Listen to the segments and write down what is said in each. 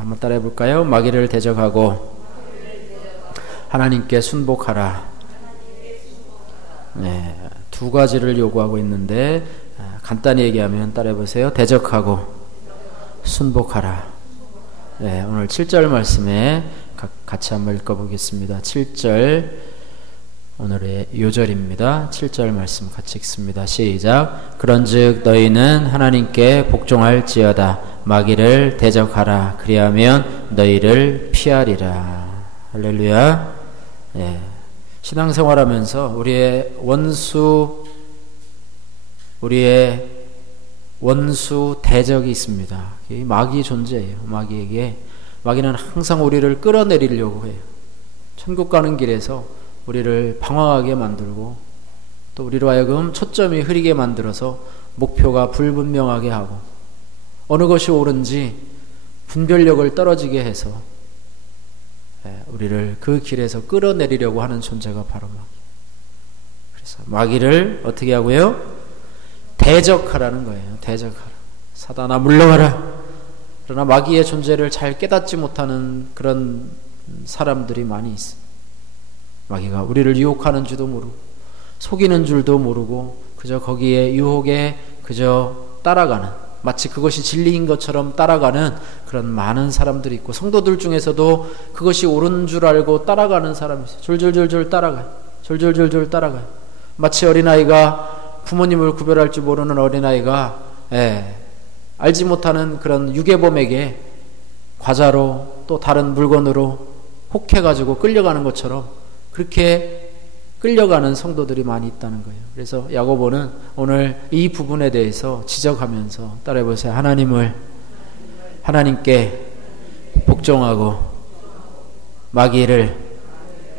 하겠습니다. 한번 따라해 볼까요? 마귀를 대적하고 하나님께 순복하라. 네, 두 가지를 요구하고 있는데 간단히 얘기하면 따라해 보세요. 대적하고 순복하라. 네, 오늘 7절 말씀에 같이 한번 읽어보겠습니다. 7절 오늘의 요절입니다. 7절 말씀 같이 읽습니다. 시작. 그런즉 너희는 하나님께 복종할지어다. 마귀를 대적하라. 그리하면 너희를 피하리라. 할렐루야. 예. 신앙생활하면서 우리의 원수 대적이 있습니다. 마귀 존재예요. 마귀는 항상 우리를 끌어내리려고 해요. 천국 가는 길에서 우리를 방황하게 만들고 또 우리로 하여금 초점이 흐리게 만들어서 목표가 불분명하게 하고 어느 것이 옳은지 분별력을 떨어지게 해서 우리를 그 길에서 끌어내리려고 하는 존재가 바로 마귀. 그래서 마귀를 어떻게 하고요? 대적하라는 거예요. 대적하라. 사단아 물러가라. 그러나 마귀의 존재를 잘 깨닫지 못하는 그런 사람들이 많이 있어요. 마귀가 우리를 유혹하는 줄도 모르고 속이는 줄도 모르고 그저 거기에 유혹에 그저 따라가는, 마치 그것이 진리인 것처럼 따라가는 그런 많은 사람들이 있고, 성도들 중에서도 그것이 옳은 줄 알고 따라가는 사람이 있어요. 졸졸졸졸 따라가요. 졸졸졸졸 따라가요. 마치 어린아이가, 부모님을 구별할 줄 모르는 어린아이가 알지 못하는 그런 유괴범에게 과자로 또 다른 물건으로 혹해가지고 끌려가는 것처럼 그렇게 끌려가는 성도들이 많이 있다는 거예요. 그래서 야고보는 오늘 이 부분에 대해서 지적하면서 따라해보세요. 하나님께 복종하고 마귀를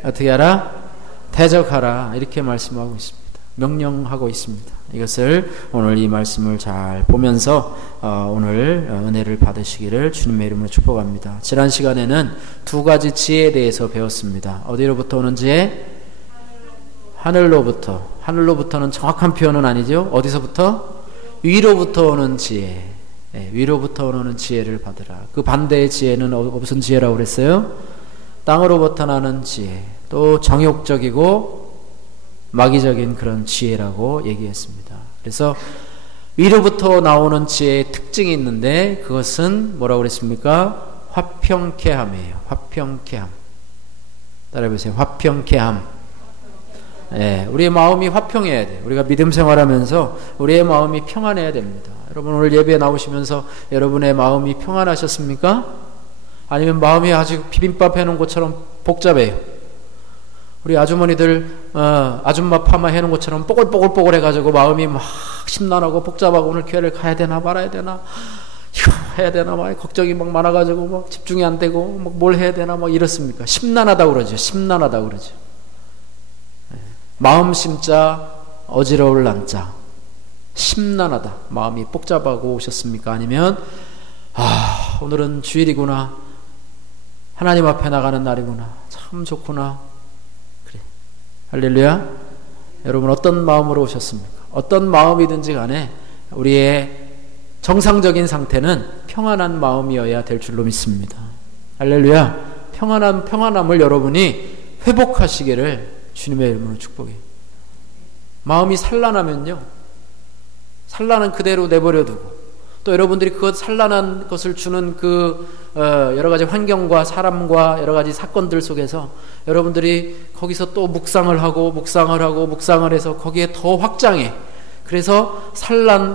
어떻게 하라? 대적하라. 이렇게 말씀하고 있습니다. 명령하고 있습니다. 이것을 오늘 이 말씀을 잘 보면서 오늘 은혜를 받으시기를 주님의 이름으로 축복합니다. 지난 시간에는 두 가지 지혜에 대해서 배웠습니다. 어디로부터 오는 지혜? 하늘로부터. 하늘로부터는 정확한 표현은 아니죠. 어디서부터? 위로부터 오는 지혜. 위로부터 오는 지혜를 받으라. 그 반대의 지혜는 무슨 지혜라고 그랬어요? 땅으로부터 나는 지혜. 또 정욕적이고 마귀적인 그런 지혜라고 얘기했습니다. 그래서 위로부터 나오는 지혜의 특징이 있는데 그것은 뭐라고 그랬습니까? 화평케 함이에요. 화평케 함. 따라해보세요. 화평케 함. 우리의 마음이 화평해야 돼요. 우리가 믿음 생활하면서 우리의 마음이 평안해야 됩니다. 여러분 오늘 예배에 나오시면서 여러분의 마음이 평안하셨습니까? 아니면 마음이 아직 비빔밥 해놓은 것처럼 복잡해요? 우리 아주머니들 아줌마 파마 해놓은 것처럼 뽀글뽀글 해가지고 마음이 막 심란하고 복잡하고 오늘 교회를 가야 되나 말아야 되나 해야 되나 막 걱정이 막 많아가지고 막 집중이 안 되고 막 뭘 해야 되나 막 이렇습니까? 심란하다고 그러죠. 심란하다고 그러죠. 마음 심자 어지러울 난자. 심란하다. 마음이 복잡하고 오셨습니까? 아니면 오늘은 주일이구나. 하나님 앞에 나가는 날이구나. 참 좋구나. 할렐루야. 여러분 어떤 마음으로 오셨습니까? 어떤 마음이든지 간에 우리의 정상적인 상태는 평안한 마음이어야 될 줄로 믿습니다. 할렐루야. 평안함을 여러분이 회복하시기를 주님의 이름으로 축복해요. 마음이 산란하면요, 산란은 그대로 내버려두고 또 여러분들이 그 산란한 것을 주는 그 여러 가지 환경과 사람과 여러 가지 사건들 속에서 여러분들이 거기서 또 묵상을 해서 거기에 더 확장해. 그래서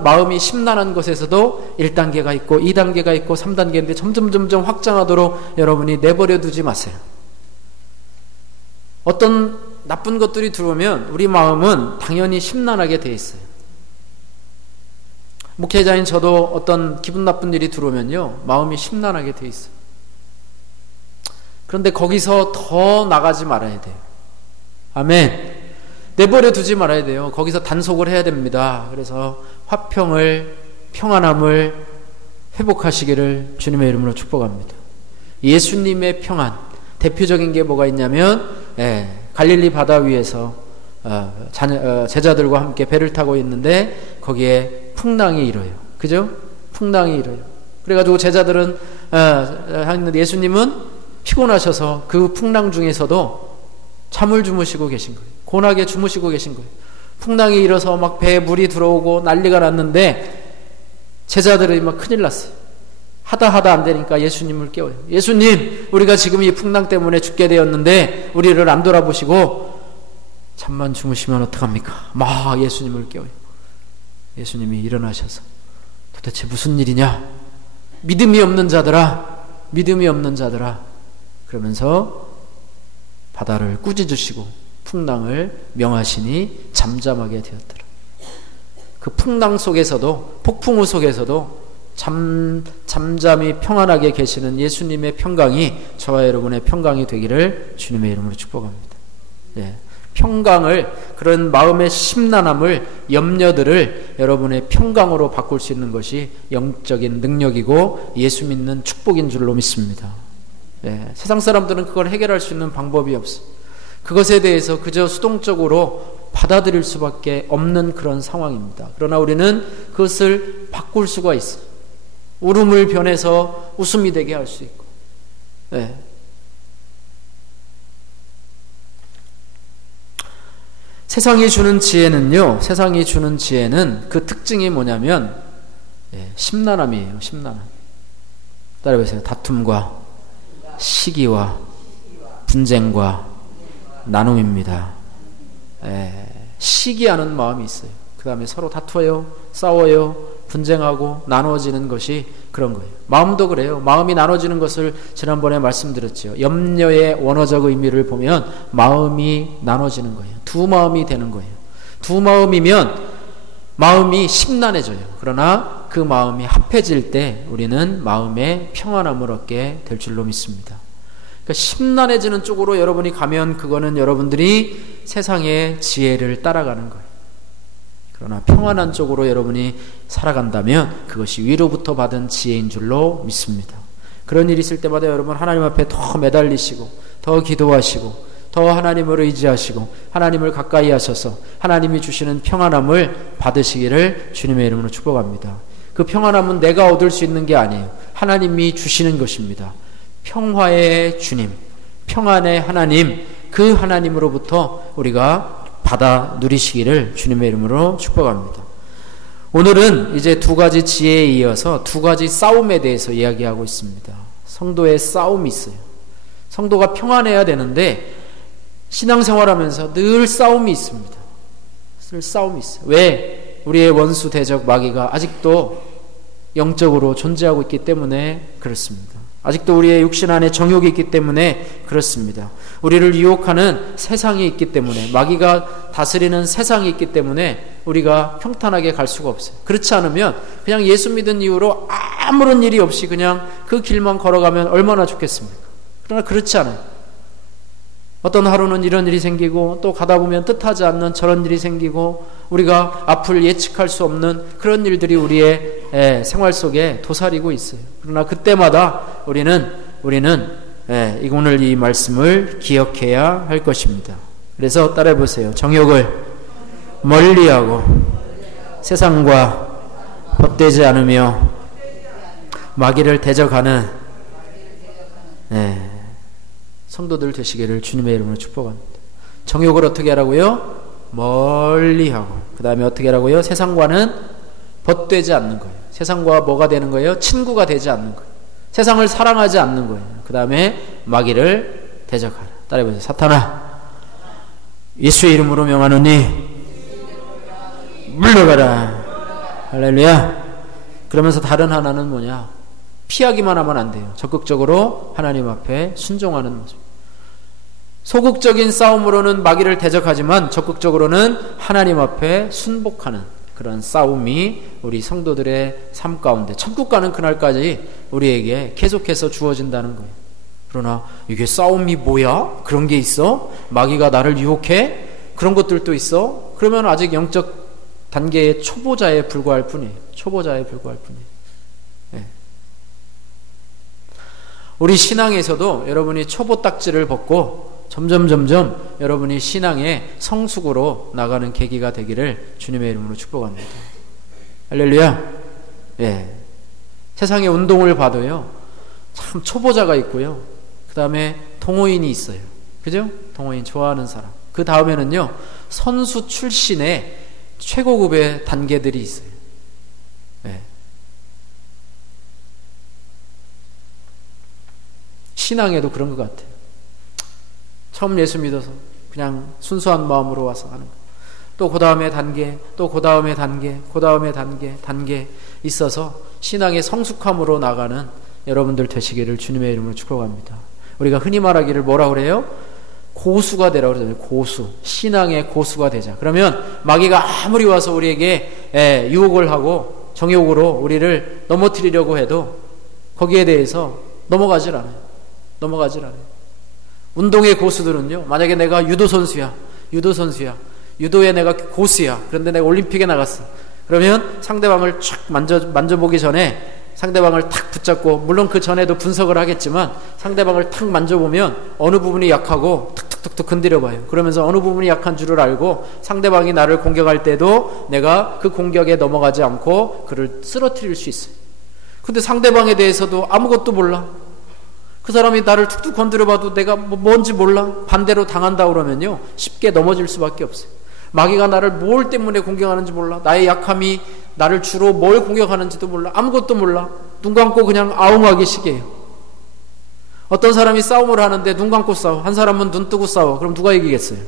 마음이 심란한 것에서도 1단계가 있고 2단계가 있고 3단계인데 점점 확장하도록 여러분이 내버려 두지 마세요. 어떤 나쁜 것들이 들어오면 우리 마음은 당연히 심란하게 돼 있어요. 목회자인 저도 어떤 기분 나쁜 일이 들어오면요, 마음이 심란하게 돼 있어요. 그런데 거기서 더 나가지 말아야 돼요. 아멘. 내버려 두지 말아야 돼요. 거기서 단속을 해야 됩니다. 그래서 평안함을 회복하시기를 주님의 이름으로 축복합니다. 예수님의 평안, 대표적인 게 뭐가 있냐면 갈릴리 바다 위에서 제자들과 함께 배를 타고 있는데 거기에 풍랑이 일어요. 그죠? 풍랑이 일어요. 그래가지고 제자들은 예수님은 피곤하셔서 그 풍랑 중에서도 잠을 주무시고 계신 거예요. 고나게 주무시고 계신 거예요. 풍랑이 일어서 막 배에 물이 들어오고 난리가 났는데 제자들이 막 큰일 났어요. 하다 안 되니까 예수님을 깨워요. 예수님, 우리가 지금 이 풍랑 때문에 죽게 되었는데 우리를 안 돌아보시고 잠만 주무시면 어떡합니까? 막 예수님을 깨워요. 예수님이 일어나셔서 도대체 무슨 일이냐? 믿음이 없는 자들아, 믿음이 없는 자들아, 그러면서 바다를 꾸짖으시고 풍랑을 명하시니 잠잠하게 되었더라. 그 풍랑 속에서도, 폭풍우 속에서도 잠잠히 평안하게 계시는 예수님의 평강이 저와 여러분의 평강이 되기를 주님의 이름으로 축복합니다. 예. 평강을, 그런 마음의 심란함을, 염려들을 여러분의 평강으로 바꿀 수 있는 것이 영적인 능력이고 예수 믿는 축복인 줄로 믿습니다. 예. 세상 사람들은 그걸 해결할 수 있는 방법이 없어. 그것에 대해서 그저 수동적으로 받아들일 수밖에 없는 그런 상황입니다. 그러나 우리는 그것을 바꿀 수가 있어요. 울음을 변해서 웃음이 되게 할 수 있고. 예. 세상이 주는 지혜는요, 세상이 주는 지혜는 그 특징이 뭐냐면, 심란함이에요. 심란함. 따라해보세요. 다툼과 시기와 분쟁과 나눔입니다. 시기하는 마음이 있어요. 그 다음에 서로 다투어요, 싸워요, 분쟁하고 나눠지는 것이 그런 거예요. 마음도 그래요. 마음이 나눠지는 것을 지난번에 말씀드렸죠. 염려의 원어적 의미를 보면 마음이 나눠지는 거예요. 두 마음이 되는 거예요. 두 마음이면 마음이 심란해져요. 그러나 그 마음이 합해질 때 우리는 마음의 평안함을 얻게 될 줄로 믿습니다. 그러니까 심란해지는 쪽으로 여러분이 가면 그거는 여러분들이 세상의 지혜를 따라가는 거예요. 그러나 평안한 쪽으로 여러분이 살아간다면 그것이 위로부터 받은 지혜인 줄로 믿습니다. 그런 일이 있을 때마다 여러분 하나님 앞에 더 매달리시고 더 기도하시고 더 하나님을 의지하시고 하나님을 가까이 하셔서 하나님이 주시는 평안함을 받으시기를 주님의 이름으로 축복합니다. 그 평안함은 내가 얻을 수 있는 게 아니에요. 하나님이 주시는 것입니다. 평화의 주님, 평안의 하나님, 그 하나님으로부터 우리가 받아 누리시기를 주님의 이름으로 축복합니다. 오늘은 이제 두 가지 지혜에 이어서 두 가지 싸움에 대해서 이야기하고 있습니다. 성도의 싸움이 있어요. 성도가 평안해야 되는데 신앙생활하면서 늘 싸움이 있습니다. 늘 싸움이 있어요. 왜? 우리의 원수 대적 마귀가 아직도 영적으로 존재하고 있기 때문에 그렇습니다. 아직도 우리의 육신 안에 정욕이 있기 때문에 그렇습니다. 우리를 유혹하는 세상이 있기 때문에, 마귀가 다스리는 세상이 있기 때문에 우리가 평탄하게 갈 수가 없어요. 그렇지 않으면 그냥 예수 믿은 이후로 아무런 일이 없이 그냥 그 길만 걸어가면 얼마나 좋겠습니까? 그러나 그렇지 않아요. 어떤 하루는 이런 일이 생기고 또 가다 보면 뜻하지 않는 저런 일이 생기고 우리가 앞을 예측할 수 없는 그런 일들이 우리의 생활 속에 도사리고 있어요. 그러나 그때마다 우리는 오늘 이 말씀을 기억해야 할 것입니다. 그래서 따라해 보세요. 정욕을 멀리하고 세상과 헛되지 않으며 마귀를 대적하는 성도들 되시기를 주님의 이름으로 축복합니다. 정욕을 어떻게 하라고요? 멀리하고, 그 다음에 어떻게 하라고요? 세상과는 벗되지 않는 거예요. 세상과 뭐가 되는 거예요? 친구가 되지 않는 거예요. 세상을 사랑하지 않는 거예요. 그 다음에 마귀를 대적하라. 따라해보세요. 사탄아, 예수의 이름으로 명하노니 물러가라. 할렐루야. 그러면서 다른 하나는 뭐냐? 피하기만 하면 안 돼요. 적극적으로 하나님 앞에 순종하는 모습. 소극적인 싸움으로는 마귀를 대적하지만 적극적으로는 하나님 앞에 순복하는 그런 싸움이 우리 성도들의 삶 가운데 천국 가는 그날까지 우리에게 계속해서 주어진다는 거예요. 그러나 이게 싸움이 뭐야? 그런 게 있어? 마귀가 나를 유혹해? 그런 것들도 있어? 그러면 아직 영적 단계의 초보자에 불과할 뿐이에요. 초보자에 불과할 뿐이에요. 우리 신앙에서도 여러분이 초보 딱지를 벗고 점점 여러분이 신앙의 성숙으로 나가는 계기가 되기를 주님의 이름으로 축복합니다. 할렐루야. 세상의 운동을 봐도요, 참 초보자가 있고요. 그 다음에 동호인이 있어요. 그죠? 동호인 좋아하는 사람. 그 다음에는요, 선수 출신의 최고급의 단계들이 있어요. 네. 신앙에도 그런 것 같아요. 처음 예수 믿어서 그냥 순수한 마음으로 와서 하는 거. 또 그 다음에 단계, 또 그 다음에 단계, 그 다음에 단계 있어서 신앙의 성숙함으로 나가는 여러분들 되시기를 주님의 이름으로 축복합니다. 우리가 흔히 말하기를 뭐라 그래요? 고수가 되라고 그러잖아요. 고수. 신앙의 고수가 되자. 그러면 마귀가 아무리 와서 우리에게 유혹을 하고 정욕으로 우리를 넘어뜨리려고 해도 거기에 대해서 넘어가질 않아요. 운동의 고수들은요, 만약에 내가 유도 선수야. 유도에 내가 고수야. 그런데 내가 올림픽에 나갔어. 그러면 상대방을 촥 만져보기 전에 상대방을 탁 붙잡고, 물론 그 전에도 분석을 하겠지만 상대방을 탁 만져보면 어느 부분이 약하고 툭툭툭툭 건드려봐요. 그러면서 어느 부분이 약한 줄을 알고 상대방이 나를 공격할 때도 내가 그 공격에 넘어가지 않고 그를 쓰러뜨릴 수 있어요. 근데 상대방에 대해서도 아무것도 몰라. 그 사람이 나를 툭툭 건드려봐도 내가 뭔지 몰라. 반대로 당한다 그러면요, 쉽게 넘어질 수밖에 없어요. 마귀가 나를 뭘 때문에 공격하는지 몰라. 나의 약함이 나를 주로 뭘 공격하는지도 몰라. 아무것도 몰라. 눈 감고 그냥 아웅하기 식이에요. 어떤 사람이 싸움을 하는데 눈 감고 싸워. 한 사람은 눈 뜨고 싸워. 그럼 누가 이기겠어요?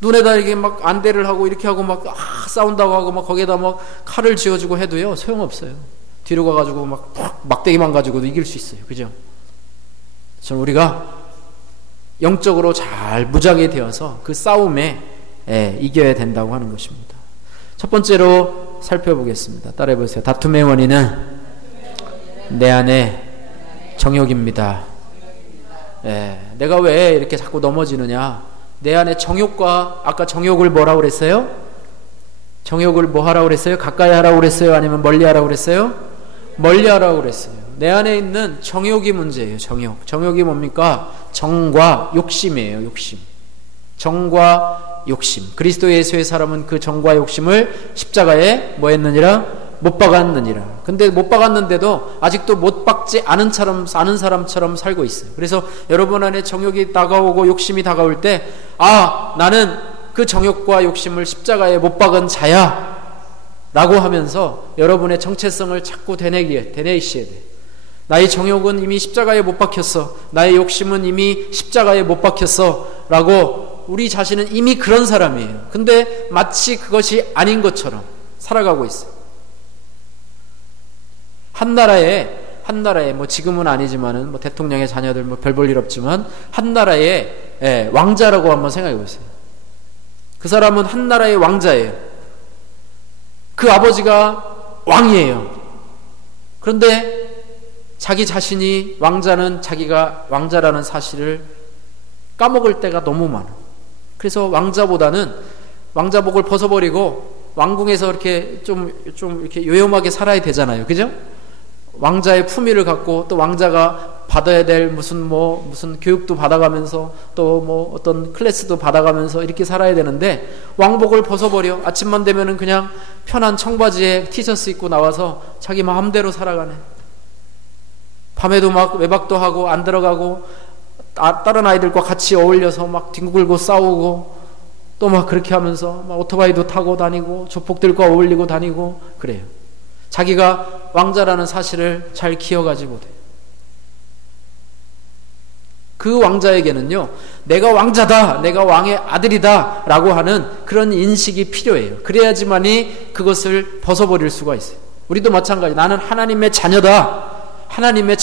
눈에다 이렇게 막 안대를 하고 이렇게 하고 막 싸운다고 하고 막 거기에다 막 칼을 쥐어주고 해도요, 소용없어요. 뒤로 가가지고 막 막대기만 가지고도 이길 수 있어요. 그죠? 저는 우리가 영적으로 잘 무장이 되어서 그 싸움에 이겨야 된다고 하는 것입니다. 첫 번째로 살펴보겠습니다. 따라해보세요. 다툼의 원인은 내 안에 정욕입니다. 내가 왜 이렇게 자꾸 넘어지느냐? 내 안에 정욕과, 아까 정욕을 뭐라고 그랬어요? 정욕을 뭐 하라고 그랬어요? 가까이 하라고 그랬어요? 아니면 멀리 하라고 그랬어요? 멀리 하라고 그랬어요. 내 안에 있는 정욕이 문제예요. 정욕이 뭡니까? 정과 욕심이에요. 욕심. 정과 욕심. 그리스도 예수의 사람은 그 정과 욕심을 십자가에 뭐 했느니라? 못 박았느니라. 근데 못 박았는데도 아직도 못 박지 않은 사람처럼 살고 있어요. 그래서 여러분 안에 정욕이 다가오고 욕심이 다가올 때, 나는 그 정욕과 욕심을 십자가에 못 박은 자야 라고 하면서 여러분의 정체성을 자꾸 되뇌이셔야 돼. 나의 정욕은 이미 십자가에 못 박혔어. 나의 욕심은 이미 십자가에 못 박혔어 라고 우리 자신은 이미 그런 사람이에요. 근데 마치 그것이 아닌 것처럼 살아가고 있어요. 한 나라에 뭐 지금은 아니지만은 뭐 대통령의 자녀들 뭐 별 볼 일 없지만 한 나라의 왕자라고 한번 생각해 보세요. 그 사람은 한 나라의 왕자예요. 그 아버지가 왕이에요. 그런데 자기 자신이 왕자는 자기가 왕자라는 사실을 까먹을 때가 너무 많아. 그래서 왕자보다는 왕자복을 벗어버리고 왕궁에서 이렇게 좀 이렇게 요염하게 살아야 되잖아요. 그죠? 왕자의 품위를 갖고 또 왕자가 받아야 될 무슨 교육도 받아가면서 또 뭐 어떤 클래스도 받아가면서 이렇게 살아야 되는데 왕복을 벗어버려. 아침만 되면은 그냥 편한 청바지에 티셔츠 입고 나와서 자기 마음대로 살아가네. 밤에도 막 외박도 하고 안 들어가고 다른 아이들과 같이 어울려서 막 뒹굴고 싸우고 또 막 그렇게 하면서 막 오토바이도 타고 다니고 조폭들과 어울리고 다니고 그래요. 자기가 왕자라는 사실을 잘 기억하지 못해요. 그 왕자에게는요, 내가 왕자다, 내가 왕의 아들이다 라고 하는 그런 인식이 필요해요. 그래야지만이 그것을 벗어버릴 수가 있어요. 우리도 마찬가지. 나는 하나님의 자녀다. 하나님의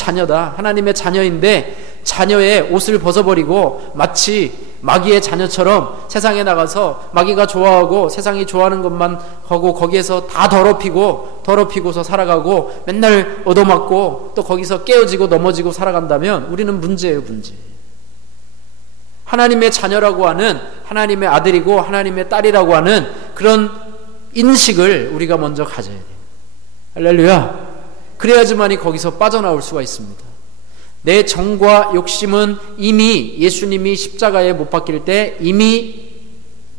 자녀인데 자녀의 옷을 벗어버리고 마치 마귀의 자녀처럼 세상에 나가서 마귀가 좋아하고 세상이 좋아하는 것만 하고 거기에서 다 더럽히고서 살아가고 맨날 얻어맞고 또 거기서 깨어지고 넘어지고 살아간다면 우리는 문제예요, 문제. 하나님의 자녀라고 하는, 하나님의 아들이고 하나님의 딸이라고 하는 그런 인식을 우리가 먼저 가져야 돼요. 할렐루야. 그래야지만이 거기서 빠져나올 수가 있습니다. 내 정과 욕심은 이미 예수님이 십자가에 못 박힐 때 이미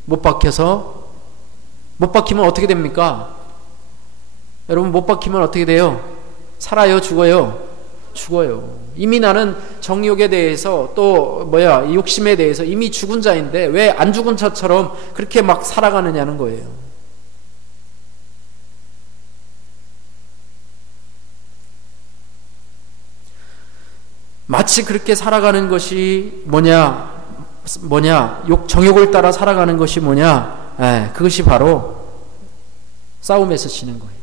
못 박히면 어떻게 됩니까? 여러분 못 박히면 어떻게 돼요? 살아요? 죽어요? 죽어요. 이미 나는 정욕에 대해서 또 이 욕심에 대해서 이미 죽은 자인데 왜 안 죽은 자처럼 그렇게 막 살아가느냐는 거예요. 마치 그렇게 살아가는 것이 정욕을 따라 살아가는 것이 그것이 바로 싸움에서 지는 거예요.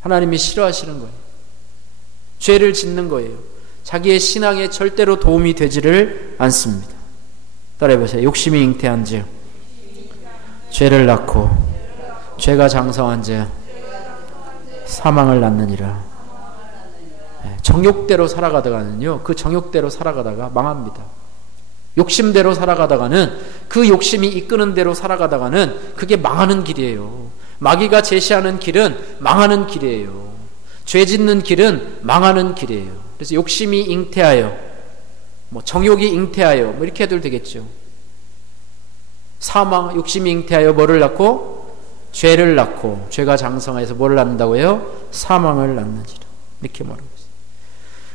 하나님이 싫어하시는 거예요. 죄를 짓는 거예요. 자기의 신앙에 절대로 도움이 되지를 않습니다. 따라해보세요. 욕심이 잉태한 즉 죄를 낳고 죄가 장성한 즉 사망을 낳느니라. 정욕대로 살아가다가는요, 그 정욕대로 살아가다가 망합니다. 욕심대로 살아가다가는 그 욕심이 이끄는 대로 살아가다가는 그게 망하는 길이에요. 마귀가 제시하는 길은 망하는 길이에요. 죄 짓는 길은 망하는 길이에요. 그래서 욕심이 잉태하여, 정욕이 잉태하여, 이렇게 해도 되겠죠. 욕심이 잉태하여 뭐를 낳고? 죄를 낳고, 죄가 장성하여서 뭐를 낳는다고요? 사망을 낳는지라. 이렇게 말하고 있어요.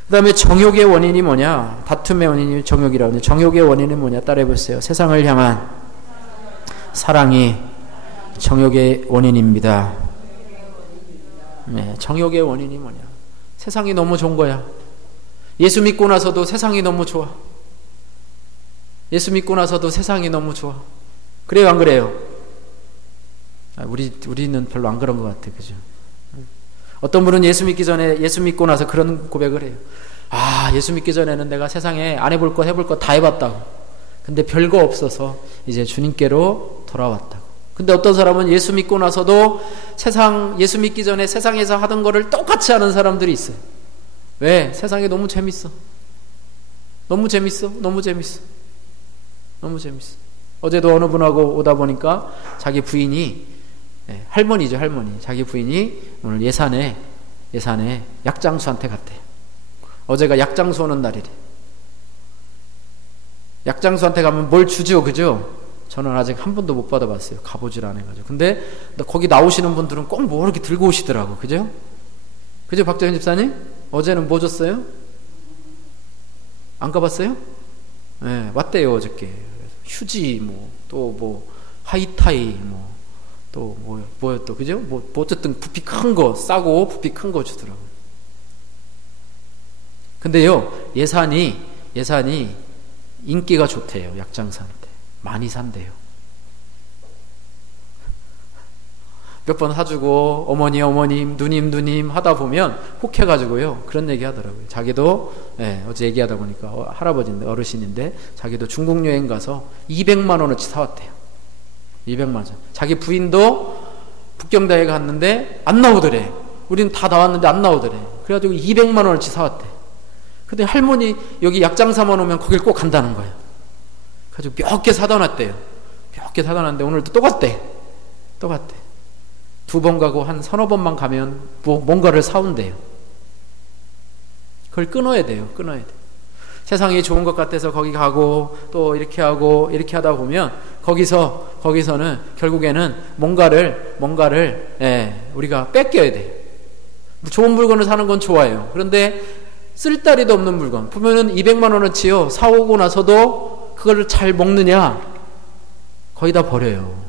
그 다음에 정욕의 원인이 뭐냐? 다툼의 원인이 정욕이라고 하는데, 정욕의 원인은 뭐냐? 따라해보세요. 세상을 향한 사랑이 정욕의 원인입니다. 네, 정욕의 원인이 뭐냐? 세상이 너무 좋은 거야. 예수 믿고 나서도 세상이 너무 좋아. 예수 믿고 나서도 세상이 너무 좋아. 그래요, 안 그래요? 우리는 별로 안 그런 것 같아, 그죠? 어떤 분은 예수 믿기 전에, 예수 믿고 나서 그런 고백을 해요. 예수 믿기 전에는 내가 세상에 안 해볼 거 다 해봤다고. 근데 별거 없어서 이제 주님께로 돌아왔다고. 근데 어떤 사람은 예수 믿고 나서도 예수 믿기 전에 세상에서 하던 거를 똑같이 하는 사람들이 있어요. 왜? 세상에 너무 재밌어. 너무 재밌어. 너무 재밌어. 너무 재밌어. 어제도 어느 분하고 오다 보니까 자기 부인이, 할머니죠, 할머니. 자기 부인이 오늘 예산에 약장수한테 갔대요. 어제가 약장수 오는 날이래. 약장수한테 가면 뭘 주죠, 그죠? 저는 아직 한 번도 못 받아봤어요. 가보질 않아가지고. 근데 거기 나오시는 분들은 꼭 뭐 이렇게 들고 오시더라고. 그죠? 그죠, 박정현 집사님? 어제는 뭐 줬어요? 안 가봤어요? 네, 왔대요, 어저께. 휴지, 하이타이, 뭐였또, 그죠? 어쨌든 부피 큰 거, 싸고 부피 큰 거 주더라고요. 근데요, 예산이 인기가 좋대요, 약장사한테. 많이 산대요. 몇 번 사주고 어머님 누님 하다 보면 혹해가지고요 그런 얘기 하더라고요. 자기도 어제 얘기하다 보니까 할아버지인데 어르신인데 자기도 중국 여행 가서 200만 원어치 사왔대요. 200만 원. 자기 부인도 북경다에 갔는데 안 나오더래. 우린 다 나왔는데 안 나오더래. 그래가지고 200만 원어치 사왔대. 근데 할머니 여기 약장 사만 오면 거길 꼭 간다는 거예요. 그래가지고 몇 개 사다 놨대요. 몇 개 사다 놨는데 오늘도 또 갔대. 2번 가고 한 서너 번만 가면 뭔가를 사온대요. 그걸 끊어야 돼요. 세상이 좋은 것 같아서 거기 가고 또 이렇게 하고 이렇게 하다 보면 거기서는 결국에는 뭔가를 우리가 뺏겨야 돼요. 좋은 물건을 사는 건 좋아요. 그런데 쓸다리도 없는 물건 보면은 200만 원어치요 사오고 나서도 그걸 잘 먹느냐? 거의 다 버려요.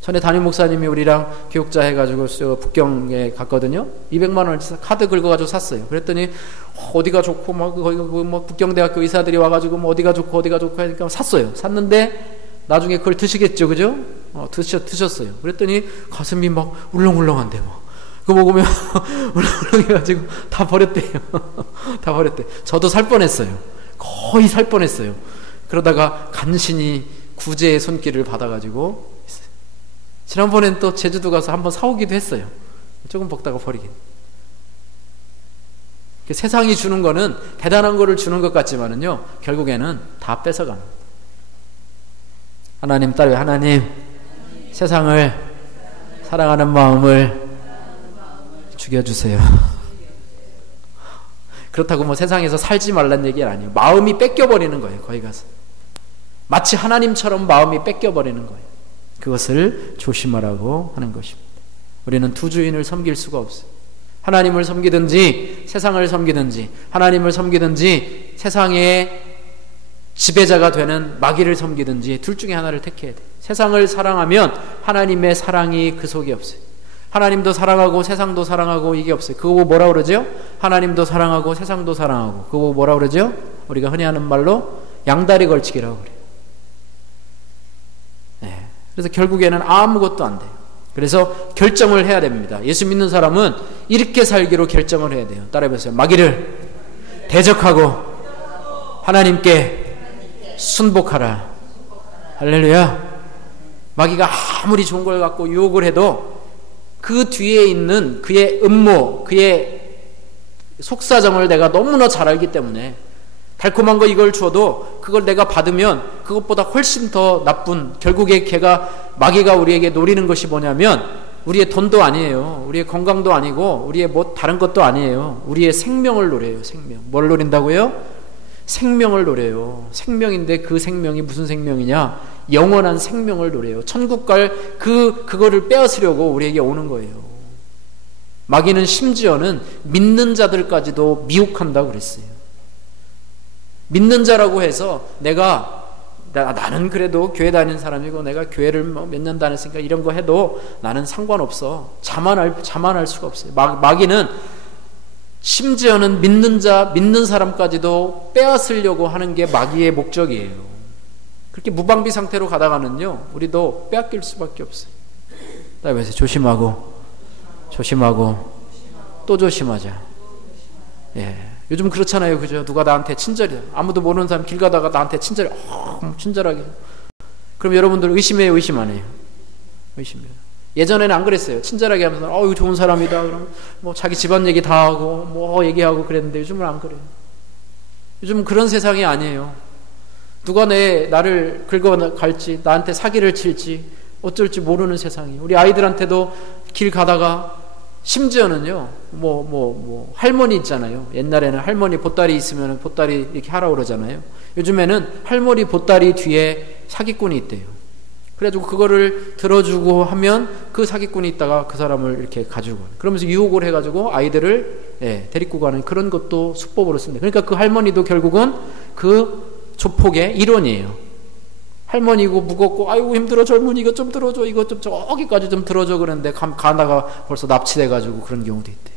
전에 담임 목사님이 우리랑 교육자 해가지고 북경에 갔거든요. 200만 원어치 카드 긁어가지고 샀어요. 그랬더니 어디가 좋고 거기 북경대학교 의사들이 와가지고 어디가 좋고 하니까 샀어요. 샀는데 나중에 그걸 드시겠죠, 그죠? 드셨어요. 그랬더니 가슴이 막 울렁울렁한데 그거 먹으면 울렁울렁해가지고 다 버렸대요. 다 버렸대. 저도 살 뻔했어요. 거의 살 뻔했어요. 그러다가 간신히 구제의 손길을 받아가지고 있어요. 지난번엔 또 제주도 가서 한번 사오기도 했어요. 조금 먹다가 버리긴. 세상이 주는 거는 대단한 거를 주는 것 같지만은요 결국에는 다 뺏어가는. 하나님 딸, 하나님 세상을 사랑하는 마음을 죽여주세요. 그렇다고 세상에서 살지 말란 얘기는 아니에요. 마음이 뺏겨버리는 거예요. 거기 가서 마치 하나님처럼 마음이 뺏겨버리는 거예요. 그것을 조심하라고 하는 것입니다. 우리는 두 주인을 섬길 수가 없어요. 하나님을 섬기든지 세상을 섬기든지, 하나님을 섬기든지 세상의 지배자가 되는 마귀를 섬기든지 둘 중에 하나를 택해야 돼요. 세상을 사랑하면 하나님의 사랑이 그 속에 없어요. 하나님도 사랑하고 세상도 사랑하고 이게 없어요. 그거 뭐라 그러죠? 하나님도 사랑하고 세상도 사랑하고, 그거 뭐라 그러죠? 우리가 흔히 하는 말로 양다리 걸치기라고 그래요. 네. 그래서 결국에는 아무것도 안 돼요. 그래서 결정을 해야 됩니다. 예수 믿는 사람은 이렇게 살기로 결정을 해야 돼요. 따라해보세요. 마귀를 대적하고 하나님께 순복하라. 할렐루야. 마귀가 아무리 좋은 걸 갖고 유혹을 해도 그 뒤에 있는 그의 음모, 그의 속사정을 내가 너무나 잘 알기 때문에 달콤한 거 이걸 주어도 그걸 내가 받으면 그것보다 훨씬 더 나쁜, 결국에 마귀가 우리에게 노리는 것이 뭐냐면 우리의 돈도 아니에요. 우리의 건강도 아니고 우리의 뭐 다른 것도 아니에요. 우리의 생명을 노려요. 생명. 뭘 노린다고요? 생명을 노려요. 생명인데 그 생명이 무슨 생명이냐? 영원한 생명을 노려요. 천국 갈 그거를 빼앗으려고 우리에게 오는 거예요. 마귀는 심지어는 믿는 자들까지도 미혹한다고 그랬어요. 믿는 자라고 해서 나는 그래도 교회 다니는 사람이고 내가 교회를 몇 년 다녔으니까 이런 거 해도 나는 상관없어. 자만할 수가 없어요. 마귀는 심지어는 믿는 사람까지도 빼앗으려고 하는 게 마귀의 목적이에요. 그렇게 무방비 상태로 가다가는요, 우리도 빼앗길 수밖에 없어요. 그래서 조심하고 또 조심하자. 예. 요즘 그렇잖아요. 그죠? 누가 나한테 친절해. 아무도 모르는 사람 길 가다가 나한테 친절해. 친절하게. 그럼 여러분들 의심해요? 의심 안 해요? 의심해요. 예전에는 안 그랬어요. 친절하게 하면서 이거 좋은 사람이다. 그럼 뭐 자기 집안 얘기 다 하고 뭐 얘기하고 그랬는데 요즘은 안 그래요. 요즘은 그런 세상이 아니에요. 누가 나를 긁어갈지, 나한테 사기를 칠지 어쩔지 모르는 세상이. 우리 아이들한테도 길 가다가 심지어는요, 할머니 있잖아요. 옛날에는 할머니 보따리 있으면 보따리 이렇게 하라고 그러잖아요. 요즘에는 할머니 보따리 뒤에 사기꾼이 있대요. 그래가지고 그거를 들어주고 하면 그 사기꾼이 있다가 그 사람을 이렇게 가지고 가요. 그러면서 유혹을 해가지고 아이들을 데리고 가는 그런 것도 수법으로 씁니다. 그러니까 그 할머니도 결국은 그 조폭의 일원이에요. 할머니고 무겁고 아이고 힘들어 젊은이 이것 좀 들어줘, 이것 좀 저기까지 좀 들어줘 그러는데 가다가 벌써 납치돼가지고 그런 경우도 있대요.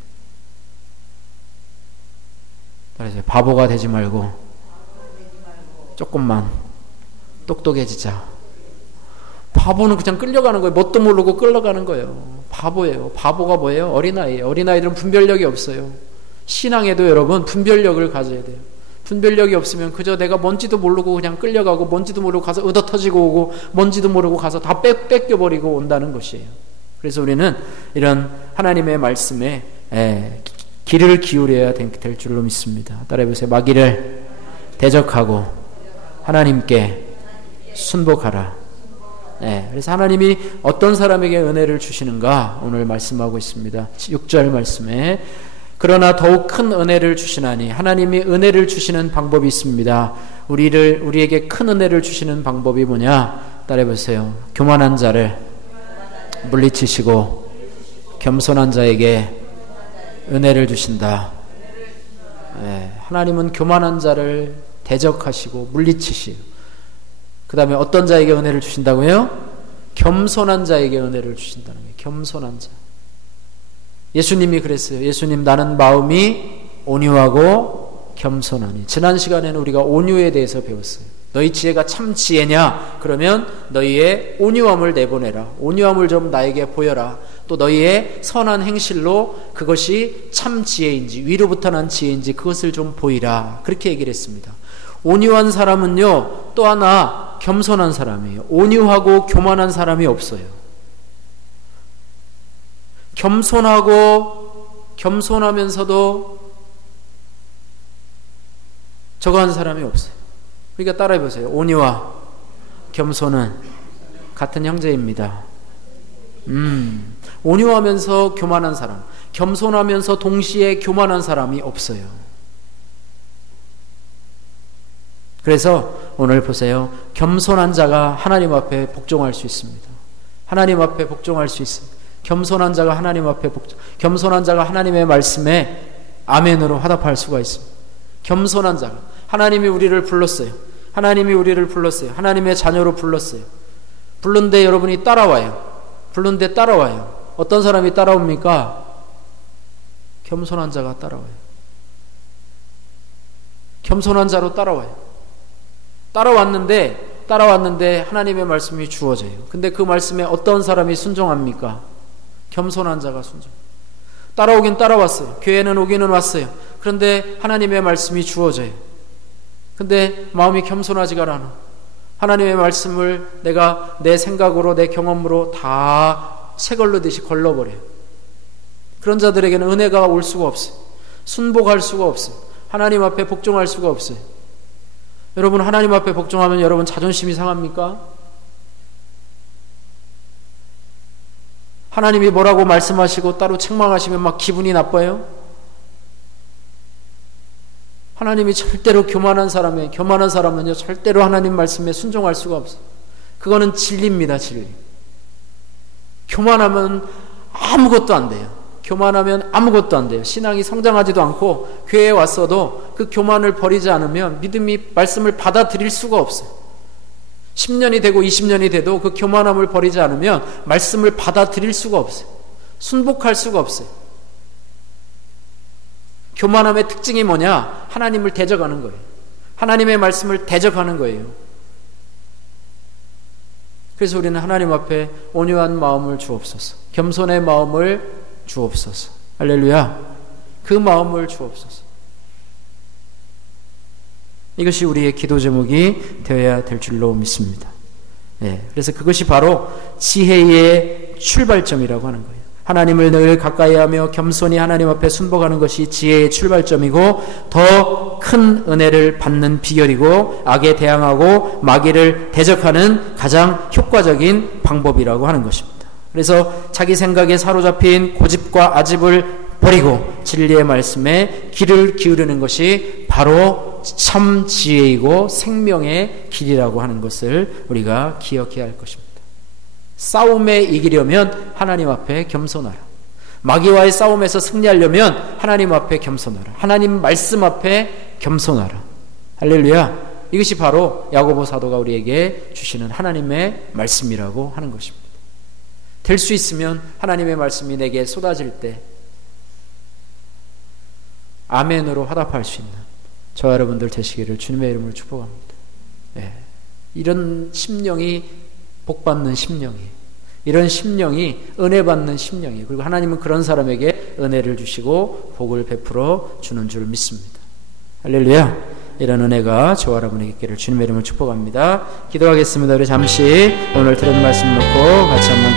그래서 바보가 되지 말고 조금만 똑똑해지자. 바보는 그냥 끌려가는 거예요. 뭣도 모르고 끌려가는 거예요. 바보예요. 바보가 뭐예요? 어린아이예요. 어린아이들은 분별력이 없어요. 신앙에도 여러분 분별력을 가져야 돼요. 분별력이 없으면 그저 내가 뭔지도 모르고 그냥 끌려가고 뭔지도 모르고 가서 얻어터지고 오고 뭔지도 모르고 가서 다 뺏겨버리고 온다는 것이에요. 그래서 우리는 이런 하나님의 말씀에 귀를 기울여야 될 줄로 믿습니다. 따라해보세요. 마귀를 대적하고 하나님께 순복하라. 그래서 하나님이 어떤 사람에게 은혜를 주시는가 오늘 말씀하고 있습니다. 6절 말씀에 그러나 더욱 큰 은혜를 주시나니. 하나님이 은혜를 주시는 방법이 있습니다. 우리에게 큰 은혜를 주시는 방법이 뭐냐? 따라해보세요. 교만한 자를 물리치시고 겸손한 자에게 은혜를 주신다. 하나님은 교만한 자를 대적하시고 물리치시고 그 다음에 어떤 자에게 은혜를 주신다고요? 겸손한 자에게 은혜를 주신다는 거예요. 겸손한 자. 예수님이 그랬어요. 예수님, 나는 마음이 온유하고 겸손하니. 지난 시간에는 우리가 온유에 대해서 배웠어요. 너희 지혜가 참 지혜냐? 그러면 너희의 온유함을 내보내라. 온유함을 좀 나에게 보여라. 또 너희의 선한 행실로 그것이 참 지혜인지 위로부터 난 지혜인지 그것을 좀 보이라. 그렇게 얘기를 했습니다. 온유한 사람은요, 또 하나 겸손한 사람이에요. 온유하고 교만한 사람이 없어요. 겸손하면서도 저거 한 사람이 없어요. 그러니까 따라해보세요. 온유와 겸손은 같은 형제입니다. 온유하면서 교만한 사람, 겸손하면서 동시에 교만한 사람이 없어요. 그래서 오늘 보세요. 겸손한 자가 하나님 앞에 복종할 수 있습니다. 하나님 앞에 복종할 수 있어요. 겸손한 자가 하나님 앞에 겸손한 자가 하나님의 말씀에 아멘으로 화답할 수가 있습니다. 겸손한 자가 하나님이 우리를 불렀어요. 하나님이 우리를 불렀어요. 하나님의 자녀로 불렀어요. 부른데 여러분이 따라와요. 부른데 따라와요. 어떤 사람이 따라옵니까? 겸손한 자가 따라와요. 겸손한 자로 따라와요. 따라왔는데 하나님의 말씀이 주어져요. 근데 그 말씀에 어떤 사람이 순종합니까? 겸손한 자가 순종. 따라오긴 따라왔어요. 교회는 오기는 왔어요. 그런데 하나님의 말씀이 주어져요. 근데 마음이 겸손하지가 않아. 하나님의 말씀을 내가 내 생각으로 내 경험으로 다 새걸르듯이 걸러버려요. 그런 자들에게는 은혜가 올 수가 없어요. 순복할 수가 없어요. 하나님 앞에 복종할 수가 없어요. 여러분 하나님 앞에 복종하면 여러분 자존심이 상합니까? 하나님이 뭐라고 말씀하시고 따로 책망하시면 막 기분이 나빠요? 하나님이 절대로 교만한 사람은요 절대로 하나님 말씀에 순종할 수가 없어요. 그거는 진리입니다. 진리. 교만하면 아무것도 안 돼요. 교만하면 아무것도 안 돼요. 신앙이 성장하지도 않고 교회에 왔어도 그 교만을 버리지 않으면 말씀을 받아들일 수가 없어요. 10년이 되고 20년이 돼도 그 교만함을 버리지 않으면 말씀을 받아들일 수가 없어요. 순복할 수가 없어요. 교만함의 특징이 뭐냐? 하나님을 대적하는 거예요. 하나님의 말씀을 대적하는 거예요. 그래서 우리는 하나님 앞에 온유한 마음을 주옵소서. 겸손의 마음을 주옵소서. 할렐루야. 그 마음을 주옵소서. 이것이 우리의 기도 제목이 되어야 될 줄로 믿습니다. 그래서 그것이 바로 지혜의 출발점이라고 하는 거예요. 하나님을 늘 가까이하며 겸손히 하나님 앞에 순복하는 것이 지혜의 출발점이고 더 큰 은혜를 받는 비결이고 악에 대항하고 마귀를 대적하는 가장 효과적인 방법이라고 하는 것입니다. 그래서 자기 생각에 사로잡힌 고집과 아집을 버리고 진리의 말씀에 귀를 기울이는 것이 바로 참 지혜이고 생명의 길이라고 하는 것을 우리가 기억해야 할 것입니다. 싸움에 이기려면 하나님 앞에 겸손하라. 마귀와의 싸움에서 승리하려면 하나님 앞에 겸손하라. 하나님 말씀 앞에 겸손하라. 할렐루야. 이것이 바로 야고보 사도가 우리에게 주시는 하나님의 말씀이라고 하는 것입니다. 될 수 있으면 하나님의 말씀이 내게 쏟아질 때 아멘으로 화답할 수 있는 저와 여러분들 되시기를 주님의 이름으로 축복합니다. 이런 심령이 복받는 심령이에요. 이런 심령이 은혜받는 심령이에요. 그리고 하나님은 그런 사람에게 은혜를 주시고 복을 베풀어 주는 줄 믿습니다. 할렐루야. 이런 은혜가 저와 여러분에게 있기를 주님의 이름으로 축복합니다. 기도하겠습니다. 우리 잠시 오늘 들은 말씀 놓고 같이 한번